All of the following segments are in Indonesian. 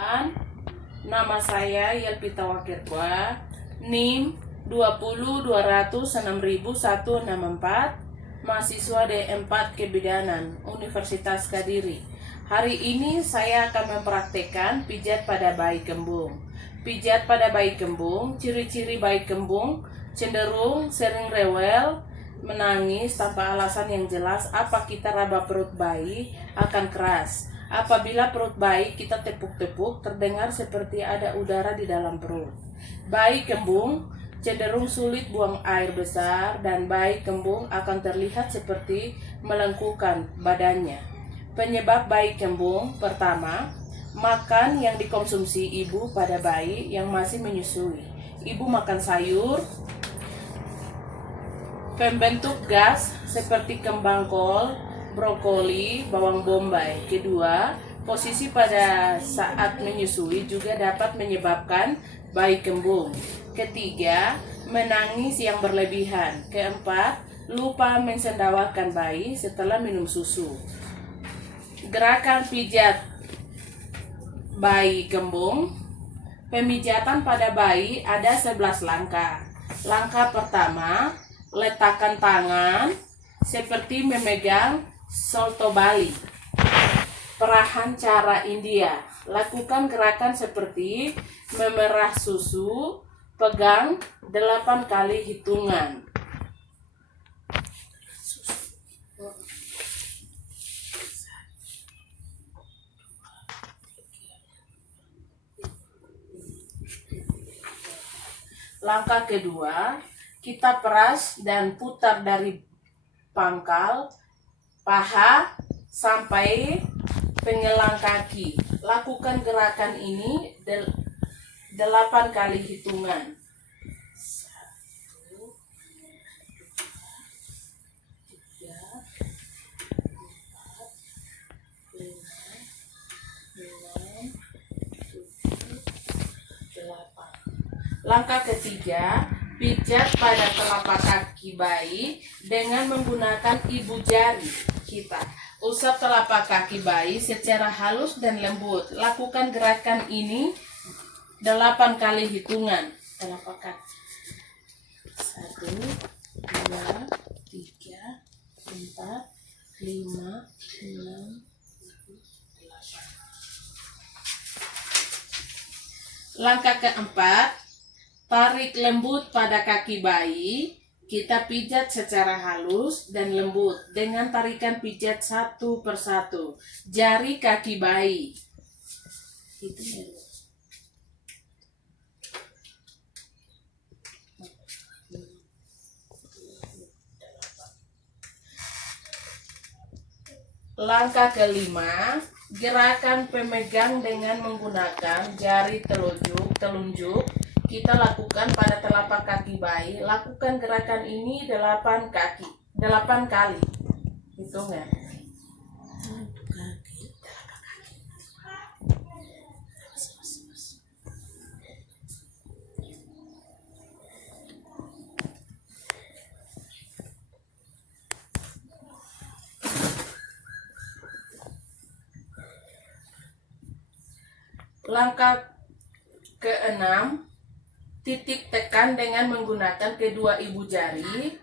Nama saya Yelpita Wakirwa, NIM 2020206164, mahasiswa D4 Kebidanan, Universitas Kediri. Hari ini saya akan mempraktekkan pijat pada bayi kembung. Pijat pada bayi kembung, ciri-ciri bayi kembung cenderung sering rewel, menangis tanpa alasan yang jelas. Apa kita raba perut bayi akan keras. Apabila perut bayi kita tepuk-tepuk, terdengar seperti ada udara di dalam perut. Bayi kembung cenderung sulit buang air besar dan bayi kembung akan terlihat seperti melengkungkan badannya. Penyebab bayi kembung: pertama, makan yang dikonsumsi ibu pada bayi yang masih menyusui. Ibu makan sayur, pembentuk gas seperti kembang kol, brokoli, bawang bombay. Kedua, posisi pada saat menyusui juga dapat menyebabkan bayi kembung. Ketiga, menangis yang berlebihan. Keempat, lupa mensendawakan bayi setelah minum susu. Gerakan pijat bayi kembung. Pemijatan pada bayi ada 11 langkah. Langkah pertama, letakkan tangan seperti memegang solto Bali. Perahan cara India. Lakukan gerakan seperti memerah susu, pegang 8 kali hitungan. Langkah kedua, kita peras dan putar dari pangkal paha sampai pengelang kaki. Lakukan gerakan ini 8 kali hitungan. 1, 2, 3, 4, 5, 6, 7, 8. Langkah ketiga, pijat pada telapak kaki bayi dengan menggunakan ibu jari kita. Usap telapak kaki bayi secara halus dan lembut. Lakukan gerakan ini 8 kali hitungan. Telapak kaki. 1, 2, 3, 4, 5, 6, 7, 8. Langkah keempat, tarik lembut pada kaki bayi. Kita pijat secara halus dan lembut dengan tarikan pijat satu persatu jari kaki bayi. Itu ya. Langkah kelima, gerakan pemegang dengan menggunakan jari telunjuk. Kita lakukan pada telapak kaki bayi. Lakukan gerakan ini 8 kali. Hitungan. Langkah keenam, titik tekan dengan menggunakan kedua ibu jari.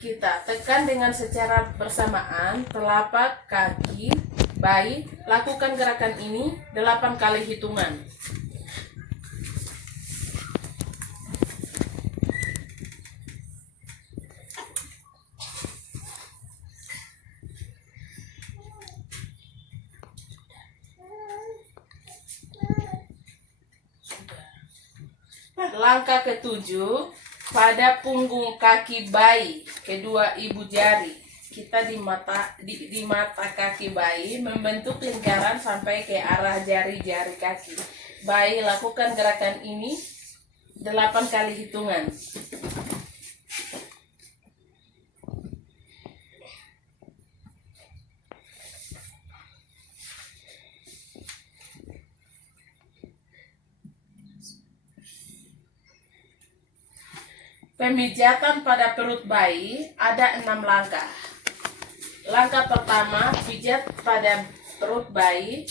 Kita tekan dengan secara bersamaan telapak kaki bayi. Lakukan gerakan ini 8 kali hitungan. Langkah ketujuh, pada punggung kaki bayi, kedua ibu jari kita di mata kaki bayi membentuk lingkaran sampai ke arah jari-jari kaki bayi. Lakukan gerakan ini 8 kali hitungan. Pemijatan pada perut bayi ada 6 langkah. Langkah pertama, pijat pada perut bayi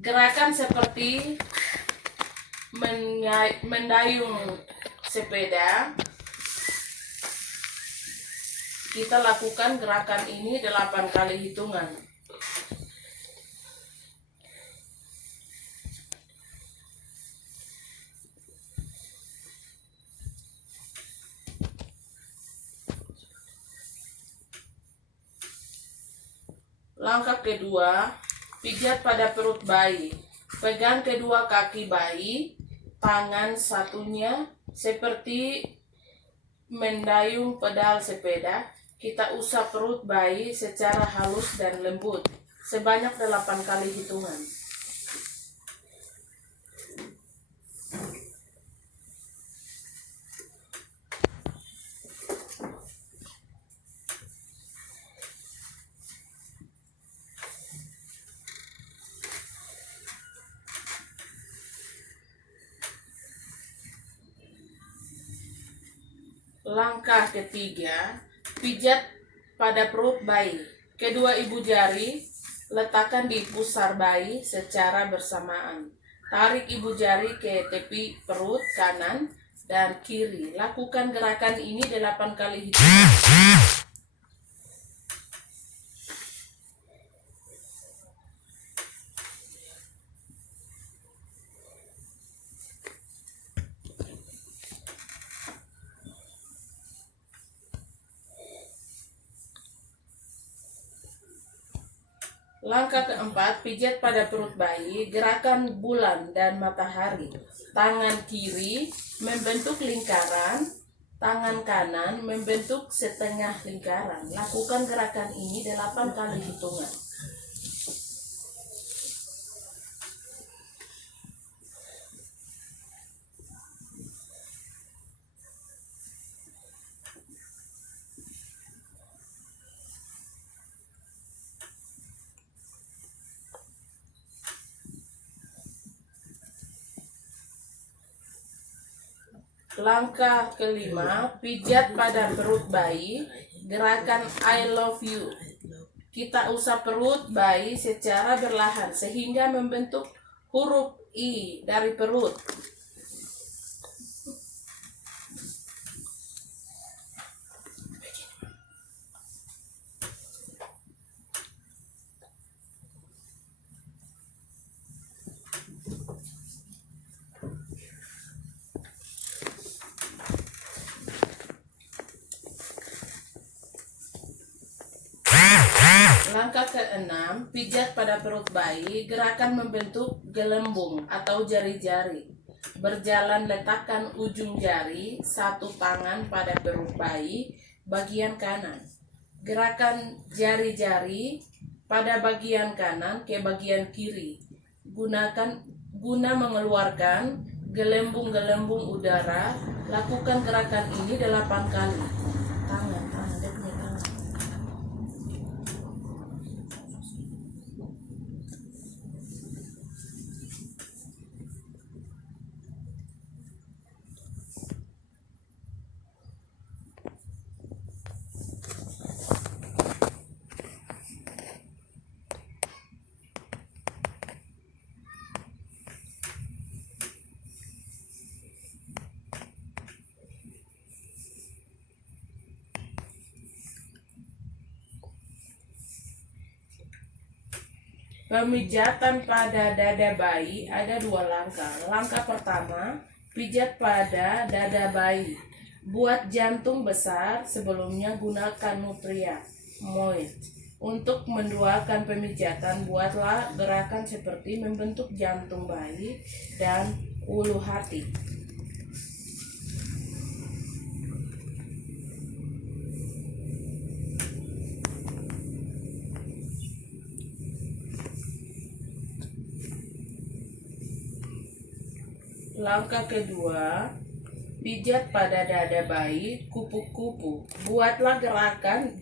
Gerakan seperti mendayung sepeda, kita lakukan gerakan ini 8 kali hitungan. Langkah kedua, pijat pada perut bayi. Pegang kedua kaki bayi, tangan satunya seperti mendayung pedal sepeda. Kita usap perut bayi secara halus dan lembut sebanyak 8 kali hitungan. Langkah ketiga, pijat pada perut bayi. Kedua ibu jari letakkan di pusar bayi secara bersamaan. Tarik ibu jari ke tepi perut kanan dan kiri. Lakukan gerakan ini 8 kali hitungan. Langkah keempat, pijat pada perut bayi, gerakan bulan dan matahari. Tangan kiri membentuk lingkaran, tangan kanan membentuk setengah lingkaran. Lakukan gerakan ini 8 kali hitungan. Langkah kelima, pijat pada perut bayi, gerakan I love you. Kita usap perut bayi secara berlahan sehingga membentuk huruf I dari perut. Langkah keenam, pijat pada perut bayi, gerakan membentuk gelembung atau jari-jari. Berjalan letakkan ujung jari satu tangan pada perut bayi bagian kanan. Gerakan jari-jari pada bagian kanan ke bagian kiri. Guna mengeluarkan gelembung-gelembung udara, lakukan gerakan ini 8 kali. Tangan, dia punya tangan. Pemijatan pada dada bayi ada 2 langkah. Langkah pertama, pijat pada dada bayi. Buat jantung besar, sebelumnya gunakan nutria moist. Untuk menduakan pemijatan, buatlah gerakan seperti membentuk jantung bayi dan ulu hati. Langkah kedua, pijat pada dada bayi, kupu-kupu. Buatlah gerakan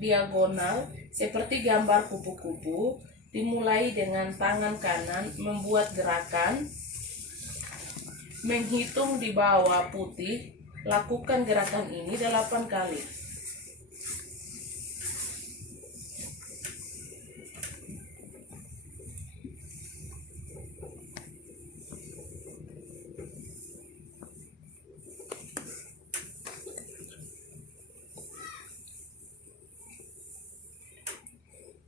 diagonal seperti gambar kupu-kupu. Dimulai dengan tangan kanan membuat gerakan menghitung di bawah putih. Lakukan gerakan ini 8 kali.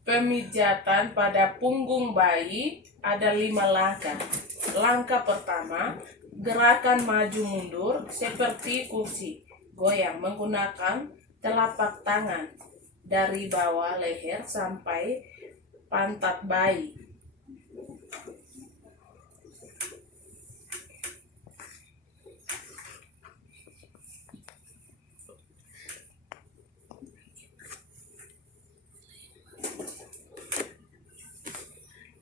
Pemijatan pada punggung bayi ada 5 langkah. Langkah pertama, gerakan maju mundur seperti kursi. Goyang menggunakan telapak tangan dari bawah leher sampai pantat bayi.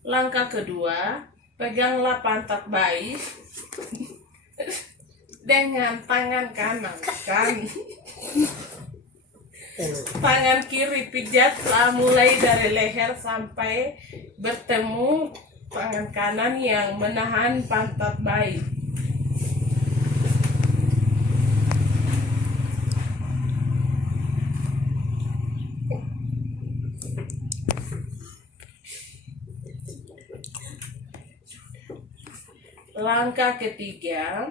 Langkah kedua, peganglah pantat bayi dengan tangan kanan. Tangan kiri pijatlah mulai dari leher sampai bertemu tangan kanan yang menahan pantat bayi. Langkah ketiga,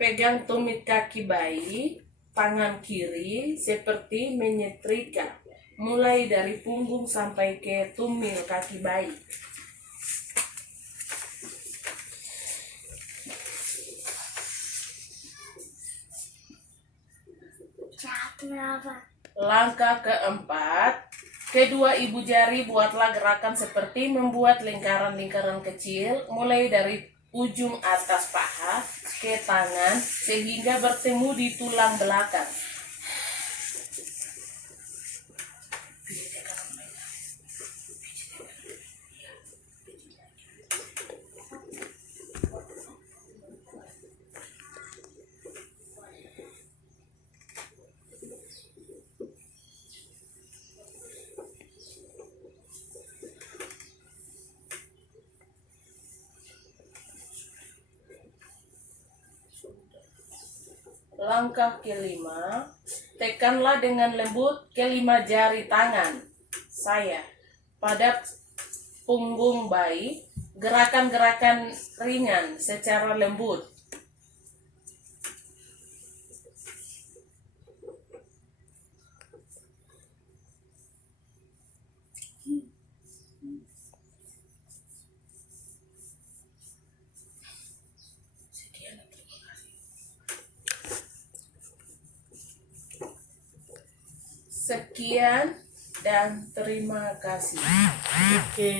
pegang tumit kaki bayi, tangan kiri seperti menyetrika, mulai dari punggung sampai ke tumil kaki bayi. Langkah keempat, kedua ibu jari buatlah gerakan seperti membuat lingkaran-lingkaran kecil, mulai dari ujung atas paha ke tangan sehingga bertemu di tulang belakang. Langkah kelima, tekanlah dengan lembut kelima jari tangan saya pada punggung bayi, gerakan-gerakan ringan secara lembut. Sekian dan terima kasih. Oke.